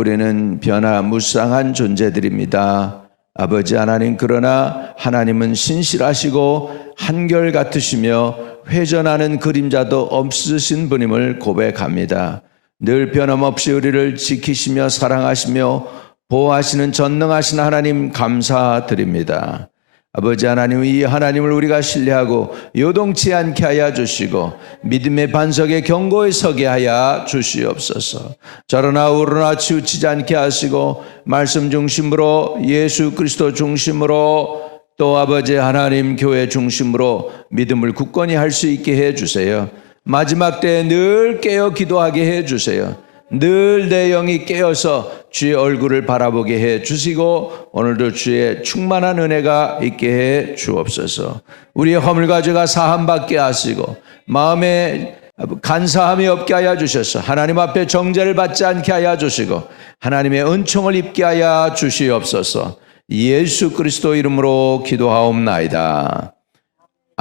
우리는 변화무쌍한 존재들입니다. 아버지 하나님, 그러나 하나님은 신실하시고 한결같으시며 회전하는 그림자도 없으신 분임을 고백합니다. 늘 변함없이 우리를 지키시며 사랑하시며 보호하시는 전능하신 하나님 감사드립니다. 아버지 하나님, 이 하나님을 우리가 신뢰하고 요동치 않게 하여 주시고 믿음의 반석에 견고히 서게 하여 주시옵소서. 저러나 오르나 치우치지 않게 하시고 말씀 중심으로, 예수 그리스도 중심으로, 또 아버지 하나님 교회 중심으로 믿음을 굳건히 할 수 있게 해 주세요. 마지막 때에 늘 깨어 기도하게 해 주세요. 늘 내 영이 깨어서 주의 얼굴을 바라보게 해 주시고 오늘도 주의 충만한 은혜가 있게 해 주옵소서. 우리의 허물과 죄가 사함받게 하시고 마음에 간사함이 없게 하여 주셔서 하나님 앞에 정죄를 받지 않게 하여 주시고 하나님의 은총을 입게 하여 주시옵소서. 예수 그리스도 이름으로 기도하옵나이다.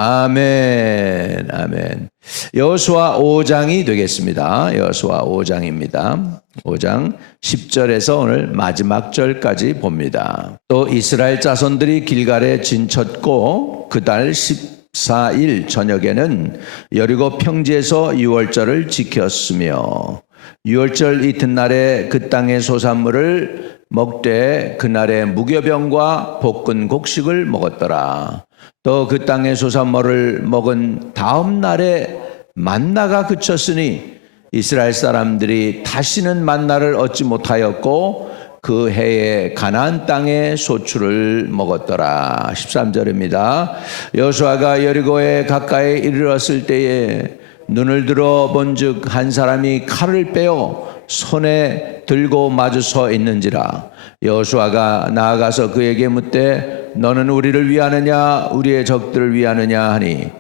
아멘, 아멘. 여호수아 5장이 되겠습니다. 여호수아 5장입니다. 5장 10절에서 오늘 마지막 절까지 봅니다. 또 이스라엘 자손들이 길갈에 진쳤고 그달 14일 저녁에는 여리고 평지에서 유월절을 지켰으며 유월절 이튿날에 그 땅의 소산물을 먹되 그날에 무교병과 볶은 곡식을 먹었더라. 또 그 땅의 소산물을 먹은 다음 날에 만나가 그쳤으니 이스라엘 사람들이 다시는 만나를 얻지 못하였고 그 해에 가나안 땅의 소출을 먹었더라. 13절입니다. 여호수아가 여리고에 가까이 이르렀을 때에 눈을 들어 본즉 한 사람이 칼을 빼어 손에 들고 마주 서 있는지라. 여호수아가 나아가서 그에게 묻되 너는 우리를 위하느냐 우리의 적들을 위하느냐 하니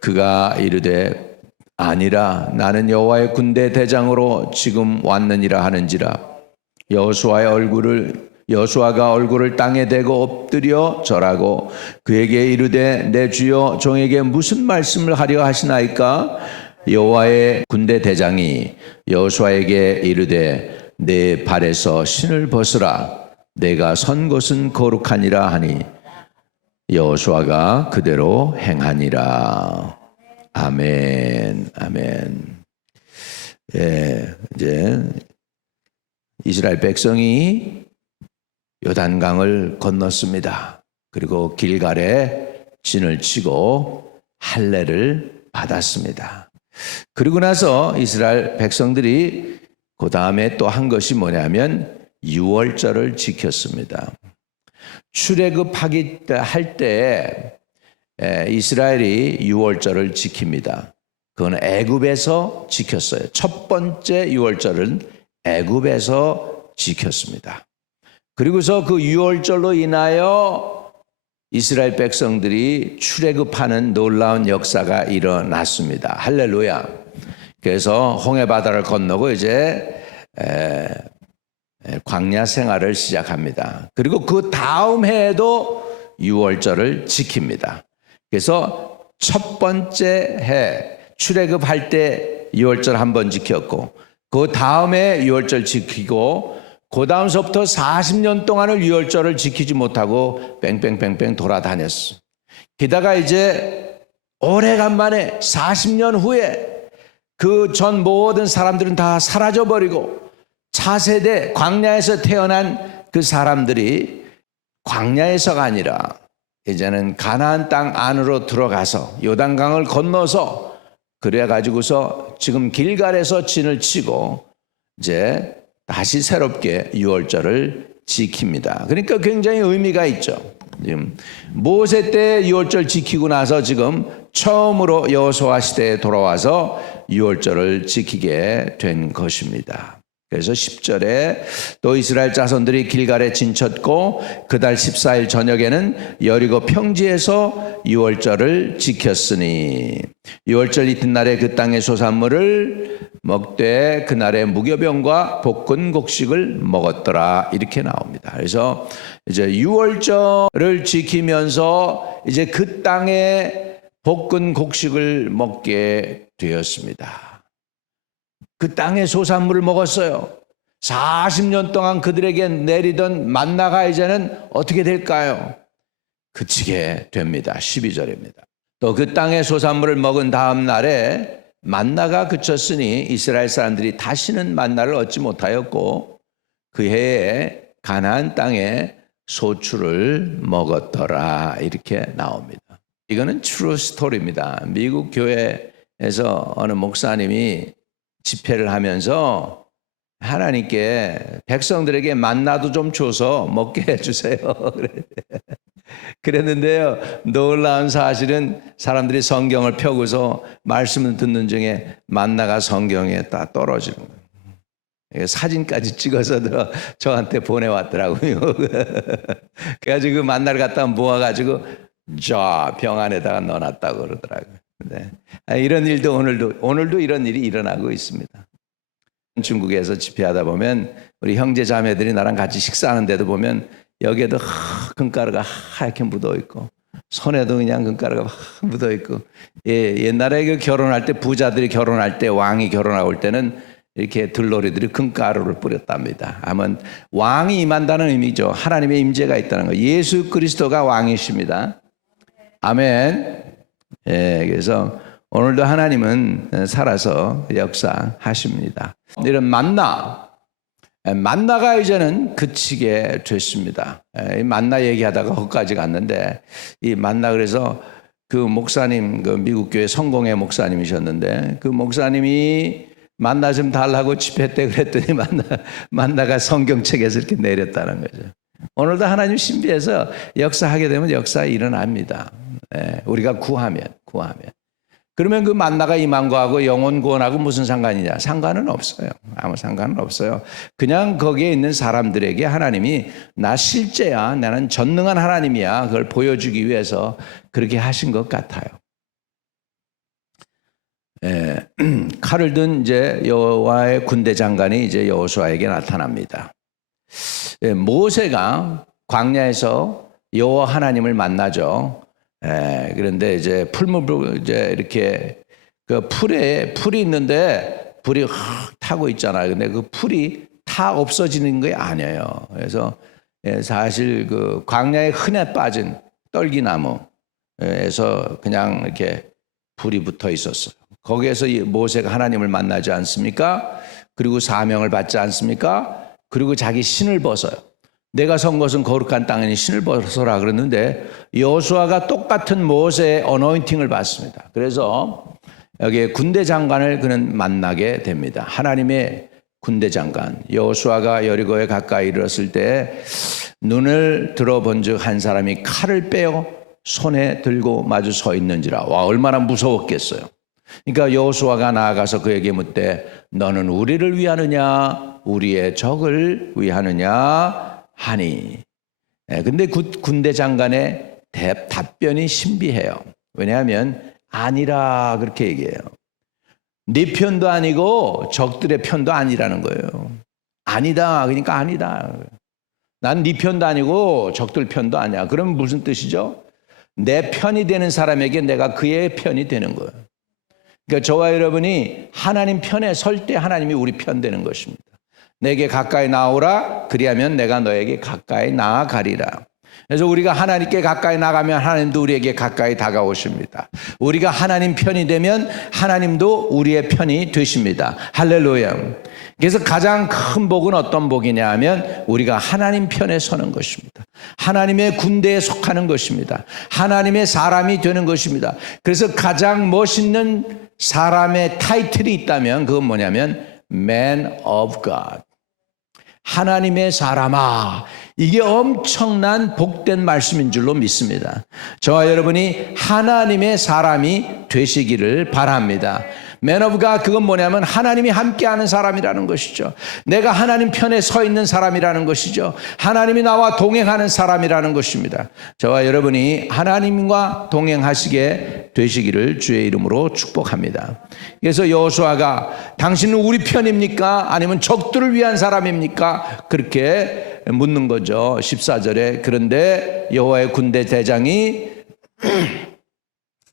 그가 이르되 아니라 나는 여호와의 군대 대장으로 지금 왔느니라 하는지라. 여호수아가 얼굴을 땅에 대고 엎드려 절하고 그에게 이르되 내 주여 종에게 무슨 말씀을 하려 하시나이까. 여호와의 군대 대장이 여호수아에게 이르되 내 발에서 신을 벗으라. 내가 선 곳은 거룩하니라 하니 여호수아가 그대로 행하니라. 아멘, 아멘. 예, 이제 이스라엘 백성이 요단강을 건넜습니다. 그리고 길갈에 진을 치고 할례를 받았습니다. 그리고 나서 이스라엘 백성들이 그 다음에 또 한 것이 뭐냐면 유월절을 지켰습니다. 출애굽하기 할 때 이스라엘이 유월절을 지킵니다. 그건 애굽에서 지켰어요. 첫 번째 유월절은 애굽에서 지켰습니다. 그리고서 그 유월절로 인하여 이스라엘 백성들이 출애굽하는 놀라운 역사가 일어났습니다. 할렐루야. 그래서 홍해 바다를 건너고 이제 광야 생활을 시작합니다. 그리고 그 다음 해에도 유월절을 지킵니다. 그래서 첫 번째 해 출애굽할 때 유월절 한 번 지켰고 그 다음에 유월절 지키고 그 다음서부터 40년 동안을 유월절을 지키지 못하고 뺑뺑뺑뺑 돌아다녔어. 게다가 이제 오래간만에 40년 후에 그 전 모든 사람들은 다 사라져버리고 차세대 광야에서 태어난 그 사람들이 광야에서가 아니라 이제는 가나안 땅 안으로 들어가서 요단강을 건너서 그래가지고서 지금 길갈에서 진을 치고 이제 다시 새롭게 유월절을 지킵니다. 그러니까 굉장히 의미가 있죠. 지금 모세 때 유월절 지키고 나서 지금 처음으로 여호수아 시대에 돌아와서 유월절을 지키게 된 것입니다. 그래서 10절에 또 이스라엘 자손들이 길갈에 진쳤고 그달 14일 저녁에는 여리고 평지에서 유월절을 지켰으니 유월절 이튿날에 그 땅의 소산물을 먹되 그날에 무교병과 볶은 곡식을 먹었더라. 이렇게 나옵니다. 그래서 이제 유월절을 지키면서 이제 그 땅에 볶은 곡식을 먹게 되었습니다. 그 땅의 소산물을 먹었어요. 40년 동안 그들에게 내리던 만나가 이제는 어떻게 될까요? 그치게 됩니다. 12절입니다. 또 그 땅의 소산물을 먹은 다음 날에 만나가 그쳤으니 이스라엘 사람들이 다시는 만나를 얻지 못하였고 그 해에 가나안 땅에 소출을 먹었더라. 이렇게 나옵니다. 이거는 트루 스토리입니다. 미국 교회에서 어느 목사님이 집회를 하면서 하나님께 백성들에게 만나도 좀 줘서 먹게 해주세요. 그랬는데요, 놀라운 사실은 사람들이 성경을 펴고서 말씀을 듣는 중에 만나가 성경에 딱 떨어지는 거예요. 사진까지 찍어서 저한테 보내왔더라고요. 그래가지고 그 만나를 갖다 모아가지고 저 병 안에다가 넣어놨다고 그러더라고요. 네. 이런 일도 오늘도 이런 일이 일어나고 있습니다. 중국에서 집회하다 보면 우리 형제 자매들이 나랑 같이 식사하는데도 보면 여기에도 금가루가 하얗게 묻어 있고 손에도 그냥 금가루가 묻어 있고, 옛날에 그 결혼할 때 부자들이 결혼할 때 왕이 결혼하고 때는 이렇게 들러리들이 금가루를 뿌렸답니다. 아마 왕이 임한다는 의미죠. 하나님의 임재가 있다는 거. 예수 그리스도가 왕이십니다. 아멘. 그래서 오늘도 하나님은 살아서 역사하십니다. 이런 만나가 이제는 그치게 됐습니다. 만나 얘기하다가 거기까지 갔는데, 이 만나, 그래서 그 목사님, 그 미국 교회 성공회 목사님이셨는데, 그 목사님이 만나 좀 달라고 집회 때 그랬더니 만나가 성경책에서 이렇게 내렸다는 거죠. 오늘도 하나님 신비해서 역사하게 되면 역사 일어납니다. 우리가 구하면. 그러면 그 만나가 임한 거하고 영혼 구원하고 무슨 상관이냐? 상관은 없어요. 아무 상관은 없어요. 그냥 거기에 있는 사람들에게 하나님이 나 실제야, 나는 전능한 하나님이야, 그걸 보여주기 위해서 그렇게 하신 것 같아요. 칼을 든 이제 여호와의 군대 장관이 이제 여호수아에게 나타납니다. 모세가 광야에서 여호와 하나님을 만나죠. 그런데 이제 풀무불 이제 이렇게 그 풀이 있는데 불이 확 타고 있잖아요. 근데 그 풀이 타 없어지는 게 아니에요. 그래서 사실 그 광야에 흔해 빠진 떨기나무에서 그냥 이렇게 불이 붙어 있었어요. 거기에서 모세가 하나님을 만나지 않습니까? 그리고 사명을 받지 않습니까? 그리고 자기 신을 벗어요. 내가 선 것은 거룩한 땅이니 신을 벗어라 그랬는데 여호수아가 똑같은 모세의 어노인팅을 받습니다. 그래서 여기 군대 장관을 그는 만나게 됩니다. 하나님의 군대 장관. 여호수아가 여리고에 가까이 이르렀을 때 눈을 들어본즉 한 사람이 칼을 빼어 손에 들고 마주 서 있는지라. 와, 얼마나 무서웠겠어요. 그러니까 여호수아가 나아가서 그에게 묻되 너는 우리를 위하느냐 우리의 적을 위하느냐 하니. 근데 군대 장관의 답변이 신비해요. 왜냐하면 아니라 그렇게 얘기해요. 네 편도 아니고 적들의 편도 아니라는 거예요. 아니다. 그러니까 아니다. 난 네 편도 아니고 적들 편도 아니야. 그럼 무슨 뜻이죠? 내 편이 되는 사람에게 내가 그의 편이 되는 거예요. 그러니까 저와 여러분이 하나님 편에 설 때 하나님이 우리 편 되는 것입니다. 내게 가까이 나오라. 그리하면 내가 너에게 가까이 나아가리라. 그래서 우리가 하나님께 가까이 나가면 하나님도 우리에게 가까이 다가오십니다. 우리가 하나님 편이 되면 하나님도 우리의 편이 되십니다. 할렐루야. 그래서 가장 큰 복은 어떤 복이냐 하면 우리가 하나님 편에 서는 것입니다. 하나님의 군대에 속하는 것입니다. 하나님의 사람이 되는 것입니다. 그래서 가장 멋있는 사람의 타이틀이 있다면 그건 뭐냐면 Man of God. 하나님의 사람아. 이게 엄청난 복된 말씀인 줄로 믿습니다. 저와 여러분이 하나님의 사람이 되시기를 바랍니다. Man of God, 그건 뭐냐면 하나님이 함께하는 사람이라는 것이죠. 내가 하나님 편에 서 있는 사람이라는 것이죠. 하나님이 나와 동행하는 사람이라는 것입니다. 저와 여러분이 하나님과 동행하시게 되시기를 주의 이름으로 축복합니다. 그래서 여호수아가 당신은 우리 편입니까? 아니면 적들을 위한 사람입니까? 그렇게 묻는 거죠. 14절에 그런데 여호와의 군대 대장이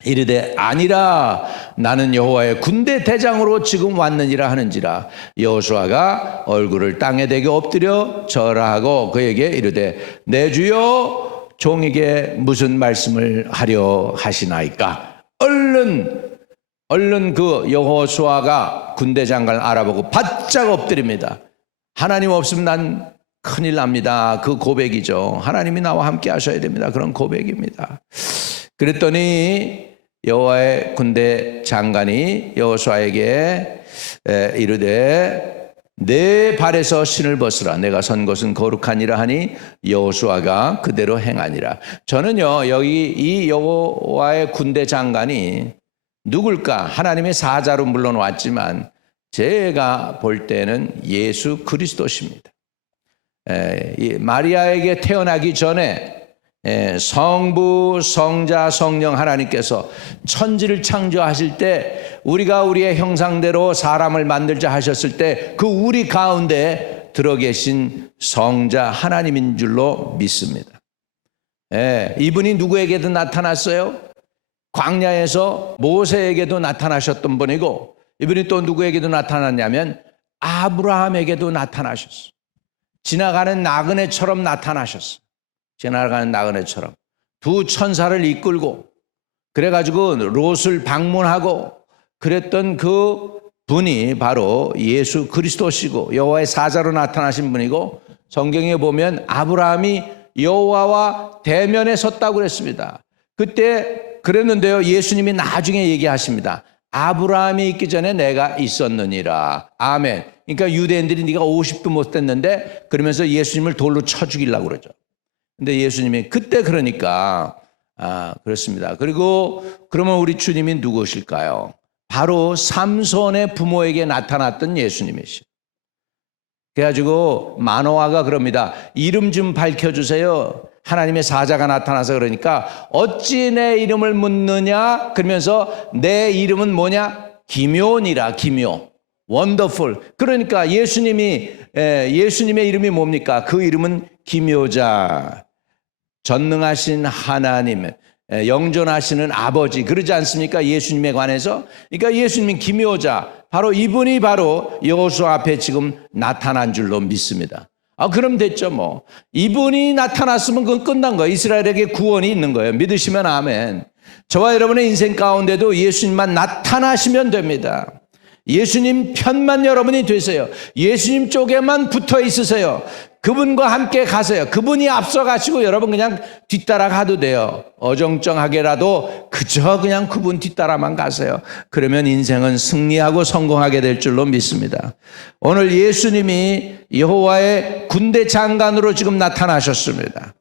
이르되 아니라 나는 여호와의 군대 대장으로 지금 왔느니라 하는지라. 여호수아가 얼굴을 땅에 대게 엎드려 절하고 그에게 이르되 내 주여 종에게 무슨 말씀을 하려 하시나이까. 얼른 그 여호수아가 군대 장관을 알아보고 바짝 엎드립니다. 하나님 없으면 난 큰일 납니다. 그 고백이죠. 하나님이 나와 함께 하셔야 됩니다. 그런 고백입니다. 그랬더니 여호와의 군대 장관이 여호수아에게 이르되 내 발에서 신을 벗으라. 내가 선 곳은 거룩하니라 하니 여호수아가 그대로 행하니라. 저는요, 여기 이 여호와의 군대 장관이 누굴까? 하나님의 사자로 물론 왔지만 제가 볼 때는 예수 그리스도십니다. 마리아에게 태어나기 전에 성부, 성자, 성령 하나님께서 천지를 창조하실 때 우리가 우리의 형상대로 사람을 만들자 하셨을 때 그 우리 가운데 들어 계신 성자 하나님인 줄로 믿습니다. 이분이 누구에게도 나타났어요? 광야에서 모세에게도 나타나셨던 분이고, 이분이 또 누구에게도 나타났냐면 아브라함에게도 나타나셨어요. 지나가는 나그네처럼 나타나셨어요. 지나가는 나그네처럼 두 천사를 이끌고 그래가지고 롯을 방문하고 그랬던 그 분이 바로 예수 그리스도시고 여호와의 사자로 나타나신 분이고, 성경에 보면 아브라함이 여호와와 대면에 섰다고 그랬습니다. 그때 그랬는데요, 예수님이 나중에 얘기하십니다. 아브라함이 있기 전에 내가 있었느니라. 아멘. 그러니까 유대인들이 네가 50도 못 됐는데 그러면서 예수님을 돌로 쳐 죽이려고 그러죠. 근데 예수님이 그때 그러니까 그렇습니다. 그리고 그러면 우리 주님이 누구실까요? 바로 삼손의 부모에게 나타났던 예수님이시죠. 그래가지고 마노아가 그럽니다. 이름 좀 밝혀주세요. 하나님의 사자가 나타나서 그러니까 어찌 내 이름을 묻느냐? 그러면서 내 이름은 뭐냐? 기묘니라. 기묘. 원더풀. 그러니까 예수님의 이름이 뭡니까? 그 이름은 기묘자. 전능하신 하나님, 영존하시는 아버지, 그러지 않습니까? 예수님에 관해서. 그러니까 예수님은 기묘자, 바로 이분이 바로 여호수아 앞에 지금 나타난 줄로 믿습니다. 그럼 됐죠 뭐. 이분이 나타났으면 그건 끝난 거예요. 이스라엘에게 구원이 있는 거예요. 믿으시면 아멘. 저와 여러분의 인생 가운데도 예수님만 나타나시면 됩니다. 예수님 편만 여러분이 되세요. 예수님 쪽에만 붙어 있으세요. 그분과 함께 가세요. 그분이 앞서 가시고 여러분 그냥 뒤따라 가도 돼요. 어정쩡하게라도 그저 그냥 그분 뒤따라만 가세요. 그러면 인생은 승리하고 성공하게 될 줄로 믿습니다. 오늘 예수님이 여호와의 군대 장관으로 지금 나타나셨습니다.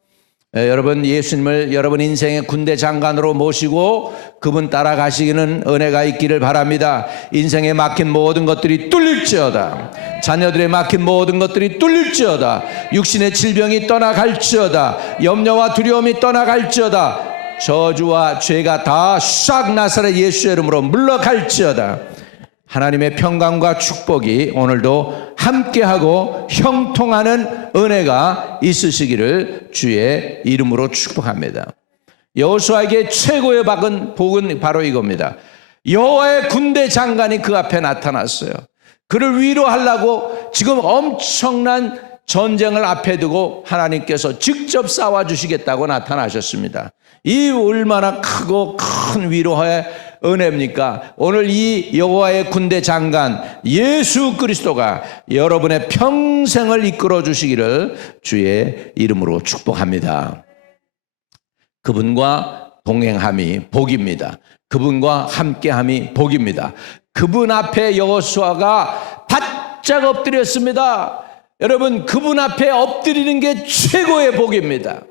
여러분 예수님을 여러분 인생의 군대 장관으로 모시고 그분 따라가시기는 은혜가 있기를 바랍니다. 인생에 막힌 모든 것들이 뚫릴지어다. 자녀들의 막힌 모든 것들이 뚫릴지어다. 육신의 질병이 떠나갈지어다. 염려와 두려움이 떠나갈지어다. 저주와 죄가 다 싹 나사렛 예수의 이름으로 물러갈지어다. 하나님의 평강과 축복이 오늘도 함께하고 형통하는 은혜가 있으시기를 주의 이름으로 축복합니다. 여호수아에게 최고의 복은 바로 이겁니다. 여호와의 군대 장관이 그 앞에 나타났어요. 그를 위로하려고 지금 엄청난 전쟁을 앞에 두고 하나님께서 직접 싸워주시겠다고 나타나셨습니다. 이 얼마나 크고 큰 위로의 은혜입니까? 오늘 이 여호와의 군대 장관 예수 그리스도가 여러분의 평생을 이끌어 주시기를 주의 이름으로 축복합니다. 그분과 동행함이 복입니다. 그분과 함께함이 복입니다. 그분 앞에 여호수아가 바짝 엎드렸습니다. 여러분 그분 앞에 엎드리는 게 최고의 복입니다.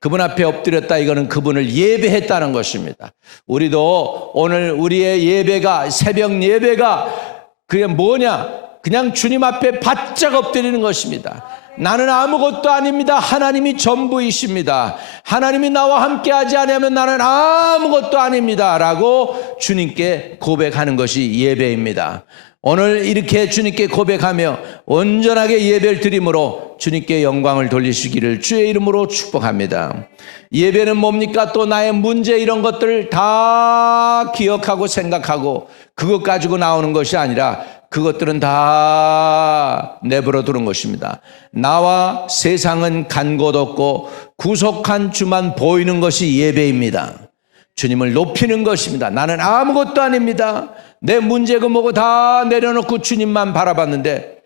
그분 앞에 엎드렸다, 이거는 그분을 예배했다는 것입니다. 우리도 오늘 우리의 예배가, 새벽 예배가 그게 뭐냐? 그냥 주님 앞에 바짝 엎드리는 것입니다. 나는 아무것도 아닙니다. 하나님이 전부이십니다. 하나님이 나와 함께하지 않으면 나는 아무것도 아닙니다 라고 주님께 고백하는 것이 예배입니다. 오늘 이렇게 주님께 고백하며 온전하게 예배를 드림으로 주님께 영광을 돌리시기를 주의 이름으로 축복합니다. 예배는 뭡니까? 또 나의 문제 이런 것들을 다 기억하고 생각하고 그것 가지고 나오는 것이 아니라 그것들은 다 내버려 두는 것입니다. 나와 세상은 간 곳 없고 구속한 주만 보이는 것이 예배입니다. 주님을 높이는 것입니다. 나는 아무것도 아닙니다. 내 문제가 뭐고 다 내려놓고 주님만 바라봤는데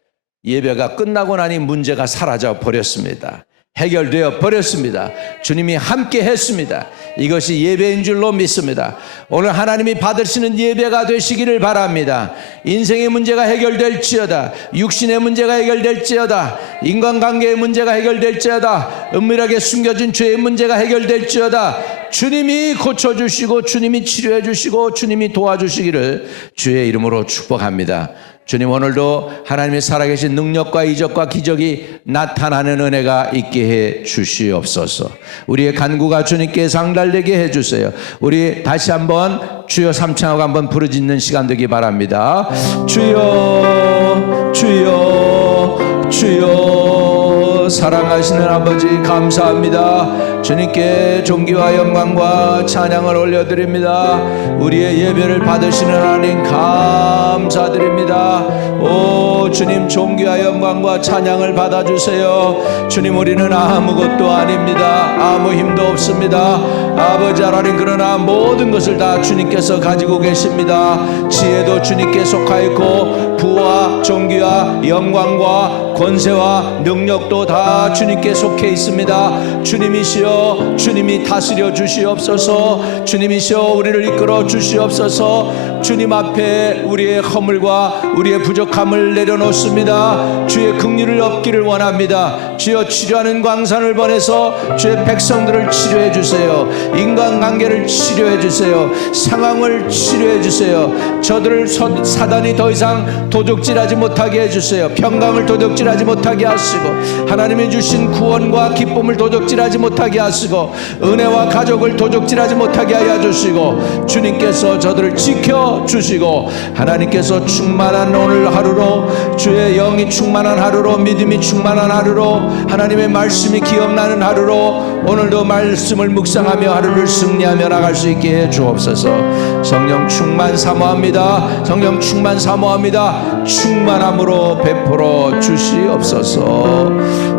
예배가 끝나고 나니 문제가 사라져 버렸습니다. 해결되어 버렸습니다. 주님이 함께 했습니다. 이것이 예배인 줄로 믿습니다. 오늘 하나님이 받으시는 예배가 되시기를 바랍니다. 인생의 문제가 해결될지어다, 육신의 문제가 해결될지어다, 인간관계의 문제가 해결될지어다, 은밀하게 숨겨진 죄의 문제가 해결될지어다, 주님이 고쳐주시고 주님이 치료해 주시고 주님이 도와주시기를 주의 이름으로 축복합니다. 주님, 오늘도 하나님의 살아계신 능력과 이적과 기적이 나타나는 은혜가 있게 해 주시옵소서. 우리의 간구가 주님께 상달되게 해 주세요. 우리 다시 한번 주여 삼창하고 한번 부르짖는 시간 되기 바랍니다. 주여 주여 주여. 사랑하시는 아버지 감사합니다. 주님께 존귀와 영광과 찬양을 올려드립니다. 우리의 예배를 받으시는 하나님 감사드립니다. 오 주님, 존귀와 영광과 찬양을 받아주세요. 주님, 우리는 아무것도 아닙니다. 아무 힘도 없습니다. 아버지 하나님, 그러나 모든 것을 다 주님께서 가지고 계십니다. 지혜도 주님께 속하였고 부와 존귀와 영광과 권세와 능력도 다 주님께 속해 있습니다. 주님이시여, 주님이 다스려 주시옵소서. 주님이시여, 우리를 이끌어 주시옵소서. 주님 앞에 우리의 허물과 우리의 부족함을 내려놓습니다. 주의 긍휼을 얻기를 원합니다. 주여, 치료하는 광산을 보내서 주의 백성들을 치료해 주세요. 인간관계를 치료해 주세요. 상황을 치료해 주세요. 저들을 사단이 더 이상 도둑질하지 못하게 해주세요. 평강을 도둑질하지 못하게 하시고 하나님이 주신 구원과 기쁨을 도둑질하지 못하게 하시고 은혜와 가족을 도둑질하지 못하게 하여 주시고 주님께서 저들을 지켜주시고 하나님께서 충만한 오늘 하루로, 주의 영이 충만한 하루로, 믿음이 충만한 하루로, 하나님의 말씀이 기억나는 하루로 오늘도 말씀을 묵상하며 하루를 승리하며 나갈 수 있게 해 주옵소서. 성령 충만 사모합니다. 성령 충만 사모합니다. 충만함으로 베풀어 주시옵소서.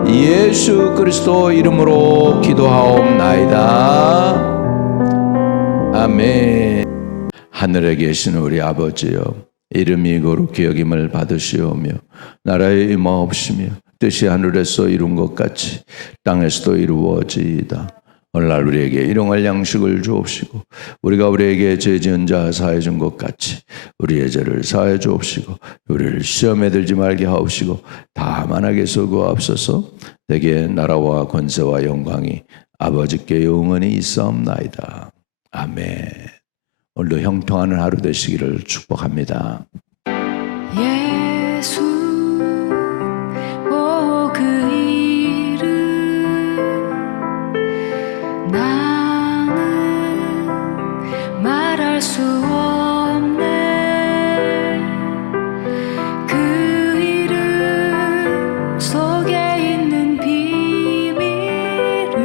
예수 그리스도 이름으로 기도하옵나이다. 아멘. 하늘에 계신 우리 아버지여, 이름이 거룩히 여김을 받으시오며 나라의 임하옵시며 뜻이 하늘에서 이룬 것 같이 땅에서도 이루어지이다. 오늘날 우리에게 일용할 양식을 주옵시고 우리가 우리에게 죄 지은 자 사해 준 것 같이 우리의 죄를 사해 주옵시고 우리를 시험에 들지 말게 하옵시고 다만 악에서 구하옵소서. 대개 나라와 권세와 영광이 아버지께 영원히 있사옵나이다. 아멘. 오늘도 형통하는 하루 되시기를 축복합니다. 예수 오 그 이름 나는 말할 수 없네. 그 이름 속에 있는 비밀을,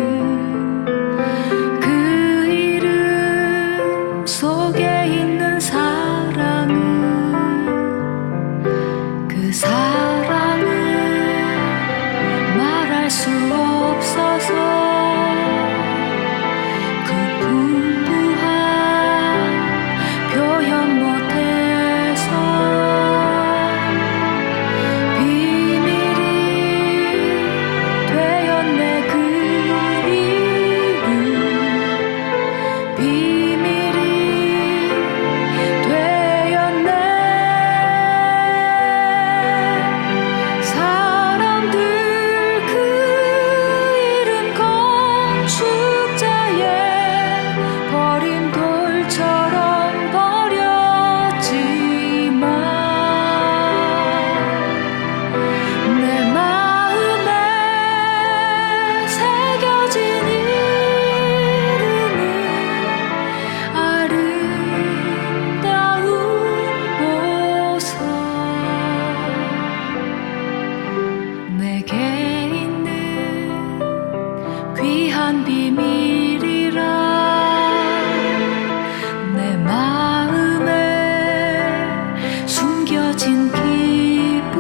그 이름 속에 있는 사랑을 숨겨진 기분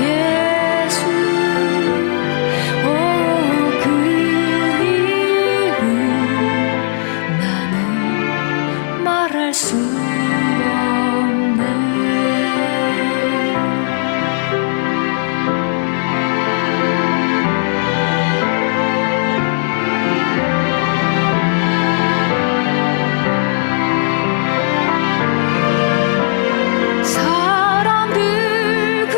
예수 오 그 이름 나는 말할 수 없네 사람들 그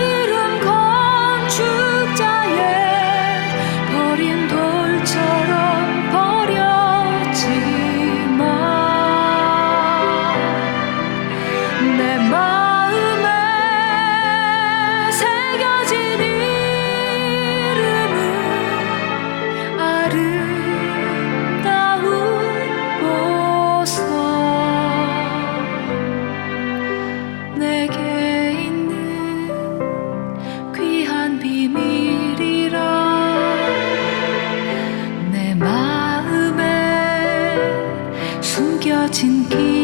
이름 건축자의 버린 돌처럼 버렸지만 내 마음에 새겨진 이름은 아름다운 보석 내게 있는 귀한 비밀이라 내 마음에 숨겨진 기